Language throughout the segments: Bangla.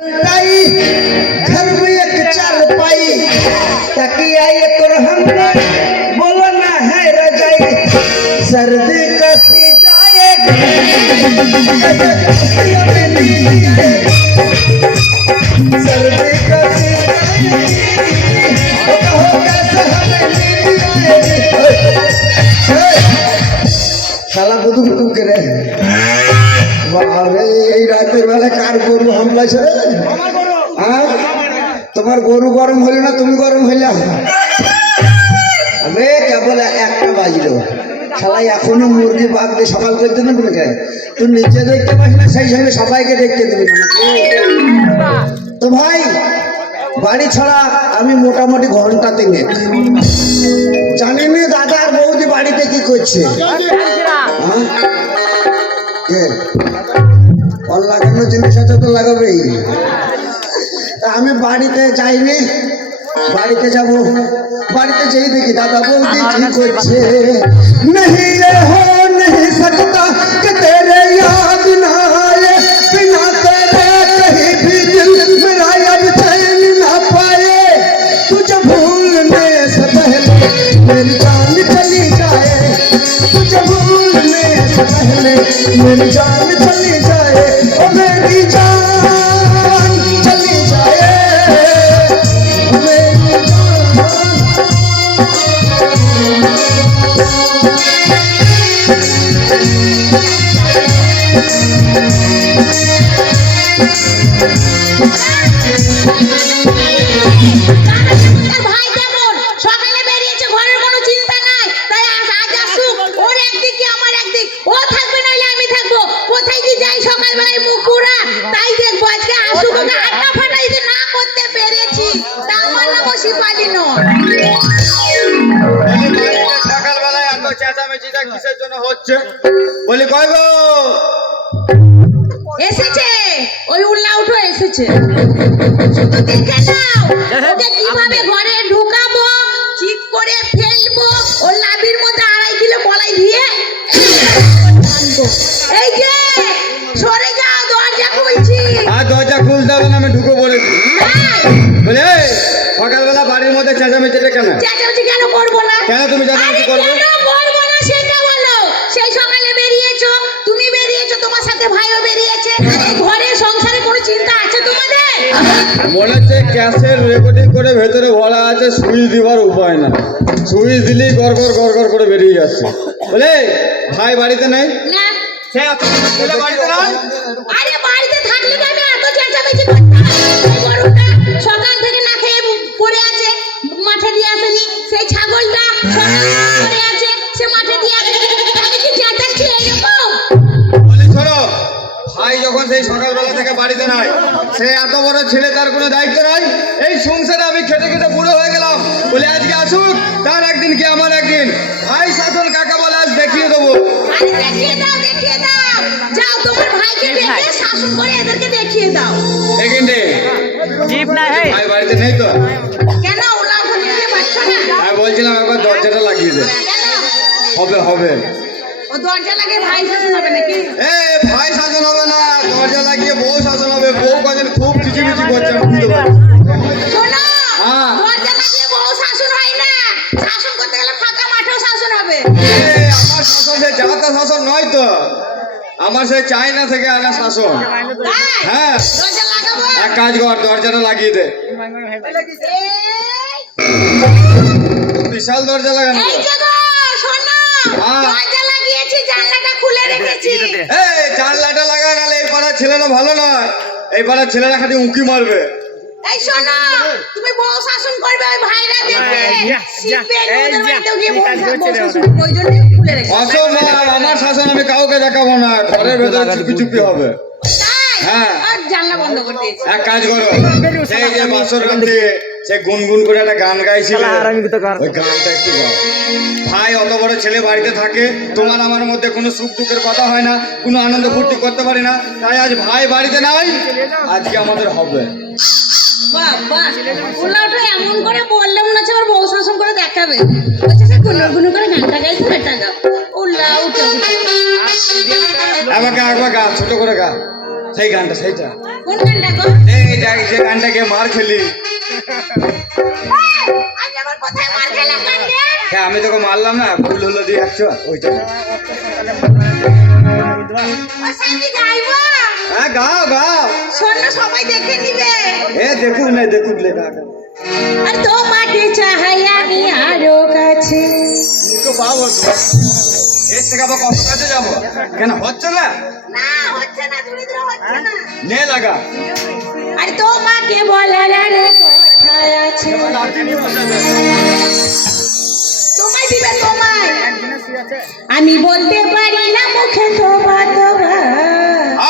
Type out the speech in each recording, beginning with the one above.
घर में एक चारपाई तकिया एक रहना बोलो ना है रजाई सर्दी कसी जाए सर्दी कसी साला बुदू बुदू करे এই রাতের বেলা কার গরু হামলা ছে তোমার গরু গরম হইল না তুমি গরম হইলা আমি কেবল একটা বাজলো শালাই এখনো মুরগি বাদ দিয়ে সকাল করতে না তুমি তুই নিচে দেখতে পাস না সেই সঙ্গে সবাইকে দেখতে দেবে না তো ভাই বাড়ি ছাড়া আমি মোটামুটি ঘন্টা তিনেক জানি না দাদা আর বৌদি বাড়িতে কি করছে লাগানো জিনিস আছে তো লাগাবেই আমি বাড়িতে যাইনি বাড়িতে যাব বাড়িতে যেই দেখি দাদা বৌদি কি করছে नहीं ये हो नहीं सकता कि तेरे याद ना आए बिना तेरे कहीं भी दिल मेरा अब चैन ना पाए तुझे भूलने से पहले मेरी जान चली जाए तुझे भूलने से पहले मेरी जान चली जाए ओ मेरी जान चली जाए मेरी ভাই কেমন সকালে বেরিয়েছে ঘরের কোনো চিন্তা নাই তাই আজ আসুক ওর একদিকে আমার একদিক ও থাকবে নইলে আমি থাকবো কোথায় কি যাই সকালবেলায় মুখ পুরা তাই দেখবো আজকে আসুক ওকে আড্ডা ফাটা যদি না করতে পেরেছি তা আমার নাম শিপালি নয় সকালবেলায় এত চেঁচামেচিটা কিসের জন্য হচ্ছে বলি কই গো এসেছে ওই উল্লা উঠো এসেছে শুধু দেখে নাও ওকে কিভাবে ঘরে ঢুকাবো ঠিক করে ফেলবো ও লাবির মধ্যে 2.5 কিলো কলাই দিয়ে এই যে সরে যাও দরজা খুলছি আর দরজা খুলতে হবে না আমি ঢুকো বলেছি বলে সকালবেলা বাড়ির মধ্যে চেঁচামেচিটা কেন চেঁচামেচি কেন করবো না কেন তুমি চেঁচামেচি করবে কেন করবো না সেটা বলো সেই সকালে বেরিয়েছো তুমি বেরিয়েছো তোমার সাথে ভাইও বেরিয়েছে এই ঘরে সংসারে কোনো চিন্তা আছে তোমাদের মনে হচ্ছে ক্যাসেট রেকর্ডিং করে ভেতরে ভরা আছে সুইচ দিবার উপায় না সুইচ দিলেই গড় করে বেরিয়ে যাচ্ছে বলে ভাই বাড়িতে নেই না সে ছেলে বাড়িতে নাই আরে বাড়িতে থাকলে তো আমি এত চেঁচামেচি করতাম এই গরুটা সকাল থেকে না খেয়ে পড়ে আছে মাঠে দিয়ে আসেনি সেই ছাগলটা পড়ে আছে সে মাঠে দিয়ে আসেনি আমি কি চেঁচাচ্ছি এইরকম বলি শোনো ভাই যখন সেই সকালবেলা থেকে বাড়িতে নাই সে এত বড় ছেলে তার কোনো দায়িত্ব নাই এই সংসারে আমি খেটে খেটে বুড়ো হয়ে গেলাম বলে আজকে আসুক তার একদিন কি আমার একদিন ভাই শাসন কাকা বলে আজ দেখিয়ে দেবো আরে দেখিয়ে দাও যাও তোমার ভাইকে ডেকে শাসন করে এদেরকে দেখিয়ে দাও দেখেন রে जीप ना है ভাই বাড়িতে নেই তো কেন ওলা বলতে পারছো না আমি বলছিলাম একবার দরজাটা লাগিয়ে দে কেন হবে ও দরজা লাগে ভাই শাসন হবে নাকি এ ভাই শাসন হবে না দরজা লাগিয়ে বউ শাসন হবে বউ কদিন খুব চিচিমিচি করছে আমি বুঝতে পারছি শোনো হ্যাঁ। দরজা লাগিয়ে বউ শাসন হয় না শাসন করতে গেলে ফাঁকা মাঠেও শাসন হবে আমার শাসন সে জাতা শাসন নয় তো আমার সে চায়না থেকে আনা শাসন তাই? হ্যাঁ দরজা লাগাবো এক কাজ কর দরজাটা লাগিয়ে দে এই, বিশাল দরজা লাগানো এই যে গো শোনো হ্যাঁ। দরজা লাগিয়েছি জানলাটা খুলে রেখেছি এই জানলাটা লাগা নালে এই পাড়ার ছেলেরা ভালো নয় এই পাড়ার ছেলেরা খালি উঁকি মারবে এই শোনো তুমি বউ শাসন করবে ওই ভাইরা দেখবে শিখবে এই ওদের যা, বাড়িতে গিয়ে বউ এই কাজ করছে রে শাসন ওই জন্য খুলে রেখেছি অসম্ভব আমার শাসন আমি কাউকে দেখাবো না ঘরের ভেতরে চুপি হবে তাই হ্যাঁ। আর জানলা বন্ধ করে দিয়েছি এক কাজ করো সেই যে বাসর রাতে সে গুনগুন করে একটা গান গাইছিল ওই গানটা একটু গাও ভাই অত বড় ছেলে বাড়িতে থাকে তোমার আমার মধ্যে কোনো সুখ দুঃখের কথা হয় না কোনো আনন্দ ফুর্তি করতে পারি না তাই আজ ভাই বাড়িতে নাই আজকে আমাদের হবে বাবা ওলাটা এমন করে বললাম না যে আমার বউ শাসন করে দেখাবে বলছে সে গুনগুন করে গানটা গাইছে এটা গাও ওলা উঠো আমাকে একবার গা ছোট করে গা সেই গানটা সেইটা কোন গানটা গো? যে গানটাকে মার খেলি। এই, আমি আবার কোথায় মার খেলাম গান দিয়ে? হ্যাঁ আমি তোকে মারলাম না, ভুল হলো দিয়ে 100 ওইটা। ও সাথী গাইবো? হ্যাঁ গাও গাও। শোন না, সবাই দেখে নিবে। এ দেখুক না দেখুক লেখা। আর তোমাকে চাই আমি আরো কাছে। এর থেকে আবার কত কাছে যাবো? কেন হচ্ছে না? না হচ্ছে না, দূরে দূরে হচ্ছে না। নে লাগা। আর তোমাকে বলার আর কোথায় আছে? তোমায় দিবে তোমায়। আমি বলতে পারি না মুখে তোমা তোমা।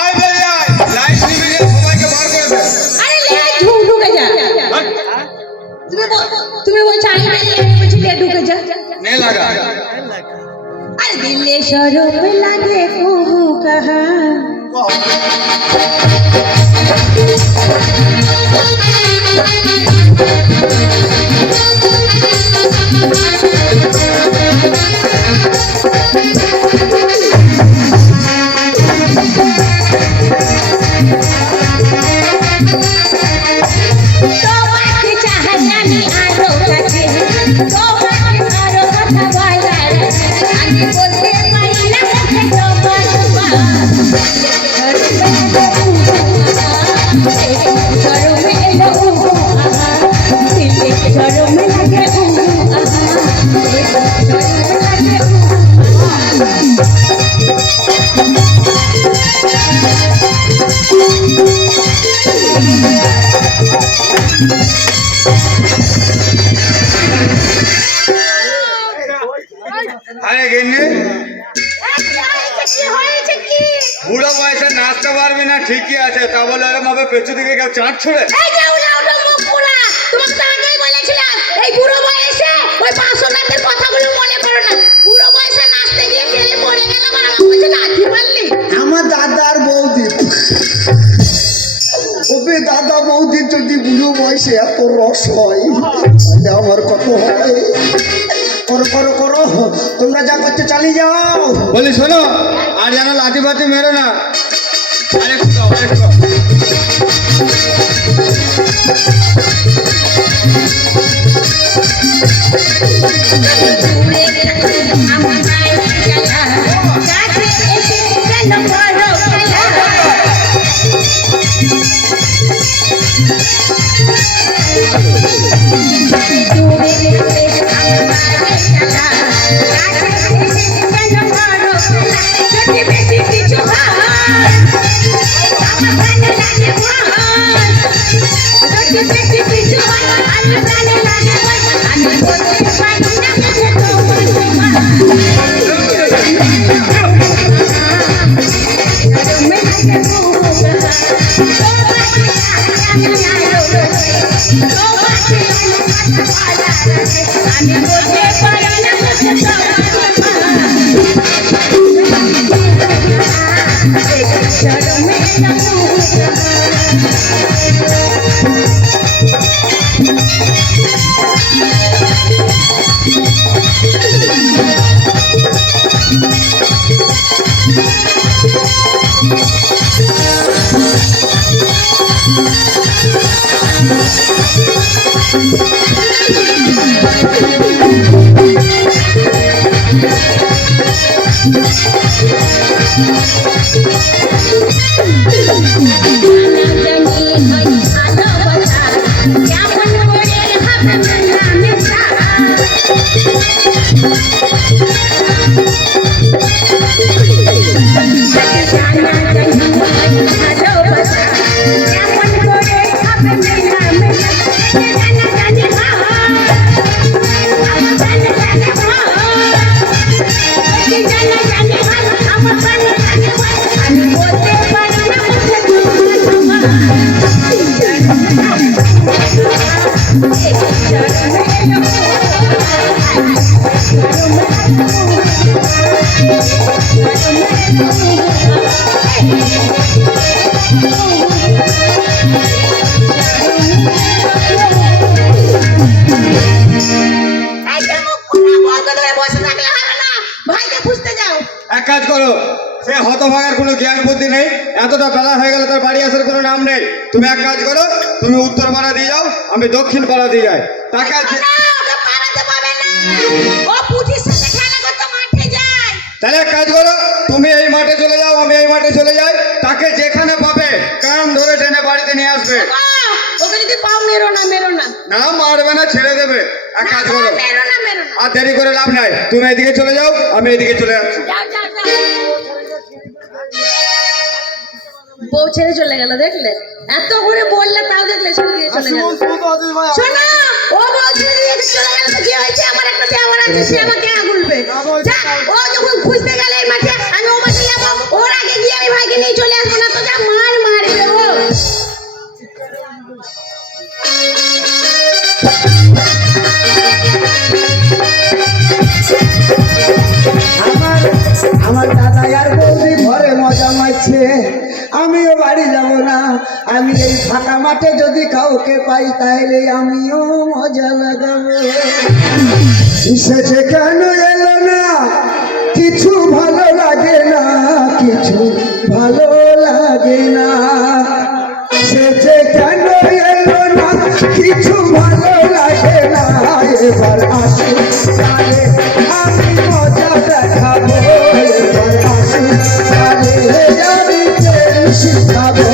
আয় ভাই আয়, লাইট নিভে গিয়ে সবাইকে বার করে দে। আরে লে ঢুকে যা। তুমি বলছো আমি বেরিয়ে বলছি লে ঢুকে যা। নে লাগা। अरे दिल शरम लगे कहूँ कहाँ তোমাকে চাই আমি আরো কাছে, তোমাকে আরো কথা বলার আছে। আমি বলতে পারি না মুখে তোমার তোমার। শরমে এলো উহু আহা, দিলে শরমে লাগে উহু আহা, শরমে লাগে উহু আহা। আরে গেন্নি কি হয়েছে কি? বুড়ো বয়সে নাচতে পারবি না ঠিকই আছে, তা বলে এরকম ভাবে পেছু দিকে কেউ চাঁদ ছড়ে? এই যে উলা উলা মুখ পুরা, তোমাকে তো আগেই বলেছিলাম এই বুড়ো বয়সে ওই বাসনাদের কথাগুলো মনে করো না। বুড়ো বয়সে নাচতে গিয়ে খেলে পড়ে গেলাম আর আমাকে বলছে লাঠি মারলি। আমার দাদা আর বৌদি, ওবে দাদা বৌদি যদি বুড়ো বয়সে এত রস হয় তাহলে আমার কত হয়। করো করো করো, তোমরা যা করতে চালিয়ে যাও। বলি শোনো, আর যেন লাঠি ফাটি মেরো না। আরেকটু দাও, আরেকটু দাও। দূরে গেলে আমার মায়ের জ্বালা, কাছে এসে গেল বড় খেলা। দূরে গেলে আমার মায়ের জ্বালা, কাছে এসে গেল বড় খেলা। যদি বেশি কিছু হয় আমার প্রাণে লাগে ভয়, যদি বেশি কিছু হয় আমার প্রাণে লাগে ভয়। আমি বলতে পারি না মুখে তোমার তোমার। শরমে লাগে উহু আহা, তোমাকে চাই আমি আরো কাছে, তোমাকে অনেক কথা বলার আছে। আমি বলতে পারি না মুখে তোমার তোমার। শরমে লাগে উহু এক কাজ করো, সে হতভাগার কোনো জ্ঞান বুদ্ধি নেই, এতটা বেলা হয়ে গেল তার বাড়ি আসার কোনো নাম নেই। তুমি এক কাজ করো, তুমি উত্তর পাড়া দিয়ে যাও, আমি দক্ষিণ পাড়া দিয়ে যাই। তাকে না, ওকে পালাতে পাবে না। ও পুটির সাথে খেলা করতে মাঠে যায়। তাহলে এক কাজ করো, তুমি এই মাঠে চলে যাও, আমি এই মাঠে চলে যাই। তাকে যেখানে পাবে কান ধরে টেনে বাড়িতে নিয়ে আসবে। ওকে যদি পাও মেরো না, মেরো না। না মারবে না, ছেড়ে দেবে। এক কাজ করো, মেরো না, মেরো না। আর দেরি করে লাভ নাই, তুমি এদিকে চলে যাও, আমি এদিকে চলে যাচ্ছি। যাও, যাও, যাও। বউ ছেড়ে চলে গেল, দেখলে? এত করে বললে তাও দেখলে ছেড়ে দিয়ে চলে গেল। শোনো, ও বউ ছেড়ে দিয়ে চলে গেল তো কি হয়েছে? আমার একটা দেওয়ার আছে, সে আমাকে আগুলবে। যা, ও যখন খুঁজতে গেলে এই মাঠে, আমি ও মাঠে যাবো। ওর আগে গিয়ে আমি ভাইকে নিয়ে চলে আসবো না তো যা মার মারবে ও। আমার দাদা আর বৌদি ঘরে মজা মারছে, আমিও বাড়ি যাব না। আমি এই ফাঁকা মাঠে যদি কাউকে পাই তাহলে আমিও মজা লাগাবো। এসেছে কেন এলো না, কিছু ভালো লাগে না, কিছু ভালো লাগে না। এসেছে কেন এলো না, কিছু ভালো লাগে না। এবার আসুন তাহলে আমি মজা দেখাবো। এবার আসুন তাহলে আমি শিখাবো।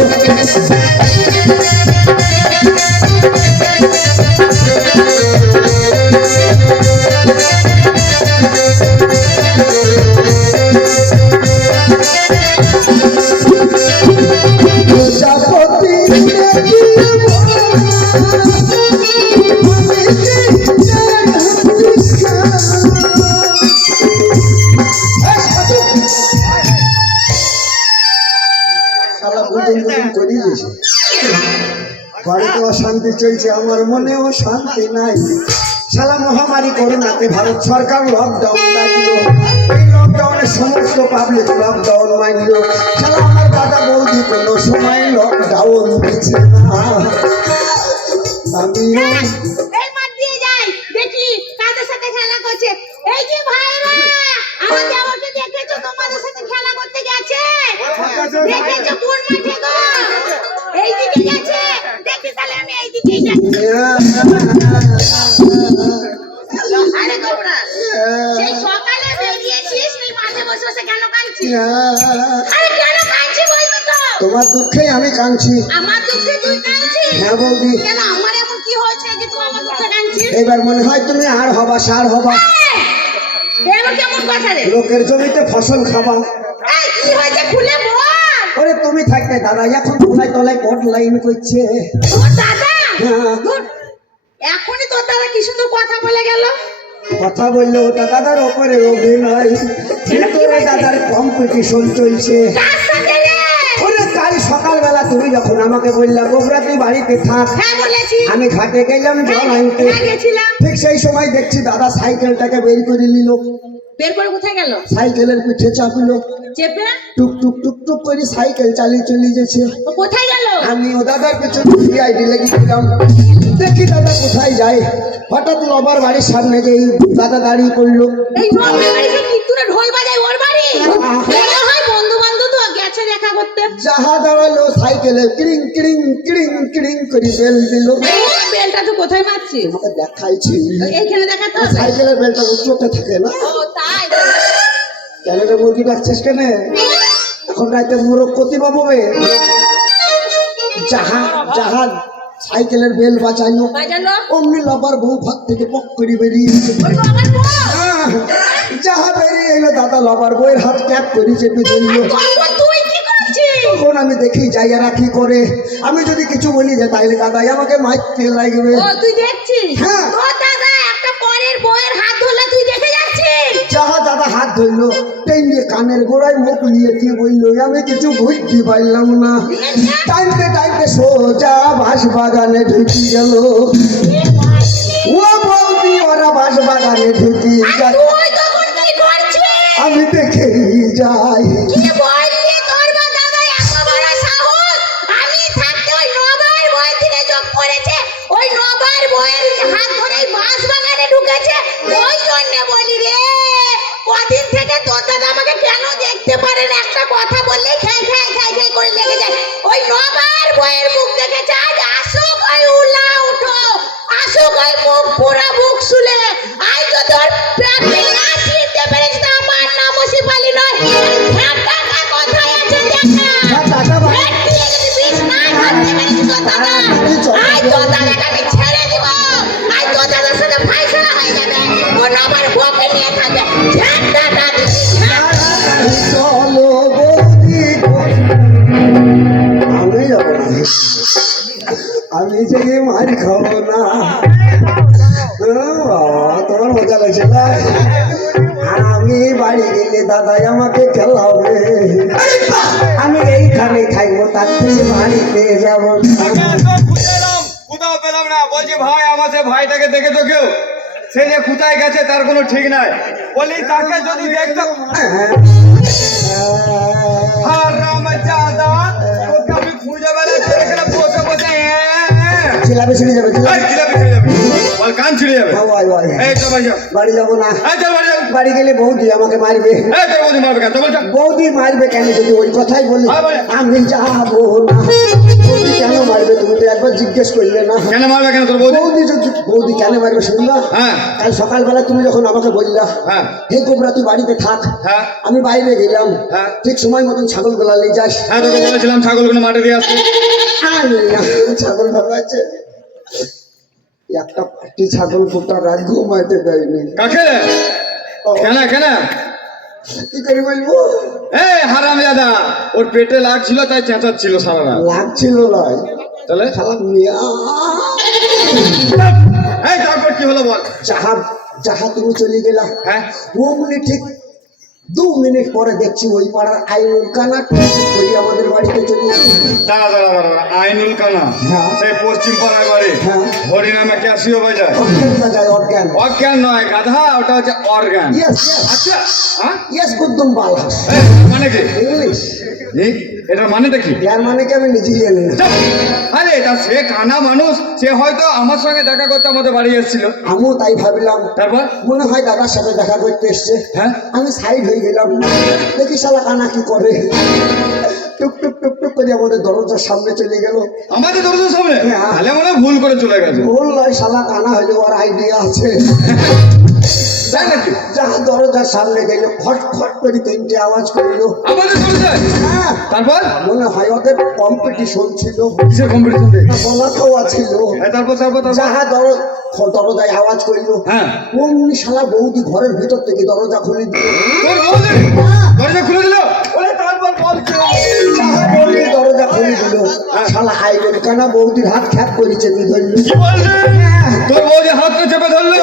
প্রজাপতি বাড়িতে অশান্তি চলছে, আমার মনেও শান্তি নাই। শালা মহামারী করোনাতে ভারত সরকার লকডাউন লাগলো, এই লকডাউনে সমস্ত পাবলিক লকডাউন মানলো। শালা আমার দাদা বৌদি কোনো সময় লকডাউন দিচ্ছে না। আমিও এই মাঠ দিয়ে যাই, দেখি কাদের সাথে খেলা করছে। এই যে ভাইরা, আমার দেওরকে দেখেছো তোমাদের সাথে খেলা করতে গেছে? দেখেছো কোন মাঠে গো? এই দিকে গেছে। দেখি তাহলে আমি এই দিকেই যাই। আরে গোবরা, সেই সকালে বেরিয়েছিস, এই মাঠে বসে বসে কেন কাঁদছিস? আরে কেন কাঁদছিস বলবি তো? তোমার দুঃখে আমি কাঁদছি। আমার দুঃখে তুই কাঁদছিস? হ্যাঁ বৌদি। কেন আমার এমন কি হয়েছে যে তুই আমার দুঃখে কাঁদছিস? এবার মনে হয় তুমি আর হবা, সার হবা। এবার কেমন কথা রে? লোকের জমিতে ফসল খাবা। এই কি হয়েছে খুলে বল। ওরে তুমি থাকতে দাদা এখন কোনায় তলায় কোট লাইন করছে। তোর দাদা? হ্যাঁ। ধুর, এখনই তোর দাদা কি সুন্দর কথা বলে গেল। কথা বললো ওটা দাদার ওপরে অভিনয়, ভিতরে দাদার কম্পিটিশন চলছে। কার সাথে রে? ওরে কাল সকালবেলা তুমি যখন আমাকে বললা গোবরা তুই বাড়িতে থাক, হ্যাঁ বলেছি। আমি ঘাটে গেলাম জল আনতে। হ্যাঁ গেছিলাম। ঠিক সেই সময় দেখছি দাদা সাইকেলটাকে বের করে নিল, বের করে কোথায় গেল? সাইকেলের পিঠে চাপিল, চেপে টুক টুক টুক টুক করে সাইকেল চালিয়ে চলে গেছে। ও কোথায় গেল? আমি ও দাদার পেছনে সিআইডি লেগেছিলাম, দেখি দাদা কোথায় যায়। হঠাৎ লবার বাড়ির সামনে যে দাদা দাঁড়িয়ে পড়লো। এই নবী বাড়ি সে কীর্তনে ঢোল বাজায় ওর বাড়ি? মনে হয় বন্ধু বান্ধব তো গেছে দেখা করতে। যাহা দাঁড়ালো সাইকেলে কিড়িং কিড়িং কিড়িং কিড়িং করে বেল দিল। এই বেলটা তো কোথায় মারছিস? আমাকে দেখাইছি এইখানে দেখাতে হবে। সাইকেলের বেলটা উচ্চতে থাকে না। ও তাই। কেন রে মুরগি ডাকছিস কেন? এখন রাতে মোরগ কতি পাববে। যাহা যাহা সাইকেলের বেল বাজাইলো, বাজালো? অমনি লবার বউ ভাত থেকে পক করে বেরিয়েছে। ওই তো আমার বউ। যাহা বেরিয়ে এলো দাদা লবার বউয়ের হাত ক্যাপ করে চেপে ধরলো। তখন তুই কি করছিস? তখন আমি দেখি যাইয়ারা কি করে, আমি যদি কিছু বলি যে তাইলে দাদাই আমাকে মাইকে লাগবে। ও তুই দেখছিস? হ্যাঁ। তোর দাদা একটা পরের বউয়ের হাত ধরলে তুই দেখে যাচ্ছিস? যাহা দাদা হাত ধরলো, টেনে কানের গোড়ায় মুখ নিয়ে কি বললো আমি কিছু বুঝতে পারলাম না। টাইমতে টাইমতে সোজা বাঁশ বাগানে ঢুকি গেল। ও বলতি ওরা বাঁশ বাগানে ঢুকি আর যায়, তুই তখন কি করছিস? আমি দেখেই যাই। কি বললি তোর বা দাদা এত বড় সাহস? আমি থাকতে ওই নবার বই থেকে যোগ করেছে, ওই নবার বইয়ের হাত ধরেই বাঁশ বাগানে ঢুকেছে। ওই জন্য বলি রে, কদিন থেকে তোর দাদা আমাকে কেন দেখতে পারে না একটা আমি যে মার খাবো না। তোমার মজা লাগছে না? আমি বাড়ি গেলে দাদাই আমাকে খেলাবে, আমি এইখানে থাকবো, তার থেকে বাড়িতে যাবো না। কোথাও পেলাম না। বলছি ভাই, আমার সে ভাইটাকে দেখে তো কেউ, সে যে কোথায় গেছে তার কোনো ঠিক নাই। বলি তাকে যদি দেখতো, হারামজাদা, তোকে আমি খুঁজে বেড়াচ্ছি এখানে বসে বসে। চিলাবে ছিঁড়ে যাবে, এই জিলাপি ছিঁড়ে যাবে, বল কান ছিঁড়ে যাবে। এই তো ভাই, বাড়ি যাবো না। এই চল বাড়ি যাবো। বাড়ি গেলে বৌদি আমাকে মারবে। এই তোর বৌদি মারবে কেন? তো বল চল। বৌদি মারবে কেন? যদি ওই কথাই বলি আমি যাবো না। বৌদি কেন মারবে? তুমি তো একবার জিজ্ঞেস করলে না। কেন মারবে কেন তোর বৌদি? বৌদি কেন মারবে শুনবা? হ্যাঁ কাল সকালবেলা তুমি যখন আমাকে বললা, হ্যাঁ হে গোবরা তুই বাড়িতে থাক, হ্যাঁ আমি বাইরে গেলাম, হ্যাঁ ঠিক সময় মতন ছাগল গোলা নিয়ে যাস। হ্যাঁ, তোকে বলেছিলাম ছাগলগুলো মাঠে দিয়ে আসতে। ছাগল ভাবাচ্ছে, একটা পাটি ছাগল গোটা রাত ঘুমাইতে দেয়নি। কাকে রে? কেন কেন? কি করে বলবো? এই হারামজাদা, ওর পেটে লাগছিল তাই চেঁচাচ্ছিল সারা রাত। লাগছিল নয়, তাহলে শালা মিয়া। এই তারপর কি হলো বল? যাহা যাহা তুমি চলে গেলা, হ্যাঁ অমনি ঠিক 2 মিনিট পরে দেখছি ওই পাড়ার আইনুল কানা করি আমাদের বাড়িতে চলে এসেছে। দাঁড়া দাঁড়া দাঁড়া দাঁড়া, আইনুল কানা, হ্যাঁ। সেই পশ্চিম পাড়ায় বাড়ি, হ্যাঁ। হরিনামে ক্যাসিও বাজায়। অজ্ঞান বাজায়, অজ্ঞান। অজ্ঞান নয় গাধা, ওটা হচ্ছে অর্গান। ইয়েস আচ্ছা হ্যাঁ, ইয়েস কুদ্দুম বালা এই, মানে কি? ইংলিশ। এই, এটার মানেটা কি? ইয়ার মানে কি আমি নিজেই জানি না। চাপ! আরে তা সে কানা মানুষ, সে হয়তো আমার সঙ্গে দেখা করতে আমাদের বাড়ি এসেছিল। আমিও তাই ভাবলাম, তারপর মনে হয় দাদার সাথে দেখা করতে এসছে। হ্যাঁ আমি সাইড হয়ে গেলাম, দেখি শালা কানা কি করে, টুক টুক টুক টুক করে আমাদের দরজার সামনে চলে গেল। আমাদের দরজার সামনে? হ্যাঁ। তাহলে মনে হয় ভুল করে চলে গেছে। ভুল নয়, শালা কানা হলে ওর আইডিয়া আছে। তাই নাকি? যাহা দরজার সামনে গেল, খট খট করে 3টে আওয়াজ করলো। আমাদের দরজায়? হ্যাঁ, তারপর মনে হয় ওদের কম্পিটিশন ছিল, কিসের কম্পিটিশন? বলা খাওয়া ছিল। তারপর তারপর তারপর যাহা দরজায় আওয়াজ করলো, হ্যাঁ অমনি শালা বৌদি ঘরের ভিতর থেকে দরজা খুলে দিল। তোর বৌদি দরজা খুলে দিল? ওরে তারপর বল কি হলো? যাহা বৌদি দরজা খুলে দিল, শালা আইনুল কানা বৌদির হাত খ্যাপ করে চেপে ধরল। কি বললি? তোর বৌদি হাতটা চেপে ধরলো,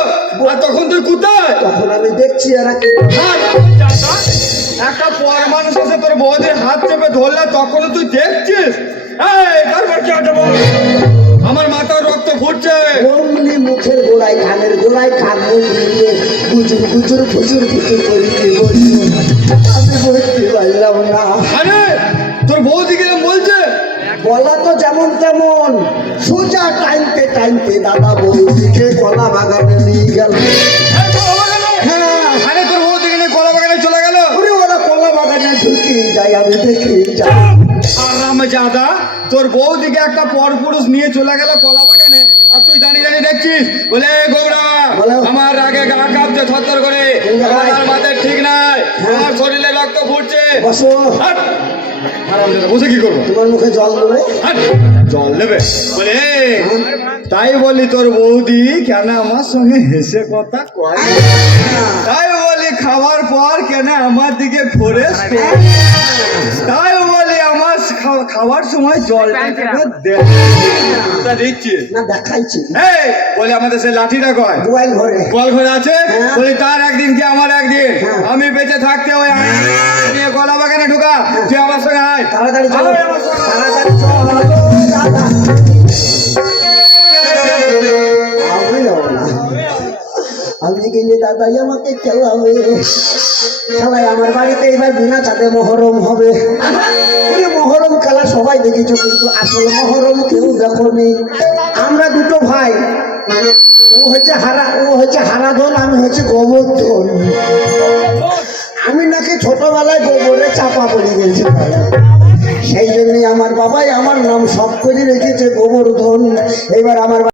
আর তখন তুই কোথায়? তখন আমি দেখছি এরা কি একটা পর মানুষ এসে তোর বৌদির হাত চেপে ধরলে তখনও তুই দেখছিস? এই তারপর কি হচ্ছে বল? আমার মাথার রক্ত ফুটছে। অমনি মুখের গোড়ায় কানের গোড়ায় কান দিয়ে গুজুর গুজুর ফুজুর ফুজুর করিতে বসল। আমি বলতে পারলাম না। আরে তোর বৌদি কিরম বলছে? বলা তো যেমন তেমন, সোজা টাইমতে টাইমতে দাদা বৌদিকে কলা বাগানে নিয়ে গেল। হ্যাঁ, আরে তোর বৌদি কিনে কলা বাগানে চলে গেল? ওরে ওরা কলা বাগানে ঢুকে যায়, আমি দেখে যাই। হারামজাদা, তোর বৌদিকে একটা পরপুরুষ নিয়ে চলে গেল কলা বাগানে, আর তুই দাঁড়িয়ে দাঁড়িয়ে দেখছিস? বলে গৌরা, বলো। আমার রাগে গা কাঁপছে থরথর করে, আমার মাথায় ঠিক নাই, আমার শরীরে রক্ত ফুটছে। বসো, হাট! হারামজাদা, বসে কি করবো? তোমার মুখে জল দেবে। হাট! জল দেবে? বলে তাই বলি তোর বৌদি কেন আমার সঙ্গে হেসে কথা কয়? তাই বলি খাওয়ার পর কেন আমার দিকে ঘুরে? তাই বলি আমার খাওয়ার সময় জলটা কেন দিচ্ছি? না দেখাইছি এই বলে আমাদের সে লাঠিটা কয় গোয়াল ঘরে। গোয়াল ঘরে আছে। হ্যাঁ। বলি তার একদিন কি আমার একদিন, হ্যাঁ। আমি বেঁচে থাকতে ওই নিয়ে কলা বাগানে ঢুকা, তুই আমার সঙ্গে আয়। তাড়াতাড়ি চলো, আয় আমার সঙ্গে। তাড়াতাড়ি চলো দাদা। আমি যাবো না, আমি গেলে দাদাই আমাকে খেলাবে। খেলায় আমার বাড়িতে এবার বিনা চাঁদে মহরম হবে। ওরে মহরম খেলা সবাই দেখেছো, কিন্তু আসল মহরম কেউ দেখোনি। আমরা দুটো ভাই, ও হচ্ছে হারাধন, আমি হচ্ছে গোবর্ধন। আমি নাকি ছোটবেলায় গোবরে চাপা পড়ে গেছি, সেই জন্যই আমার বাবাই আমার নাম সব করে রেখেছে গোবর্ধন। এবার আমার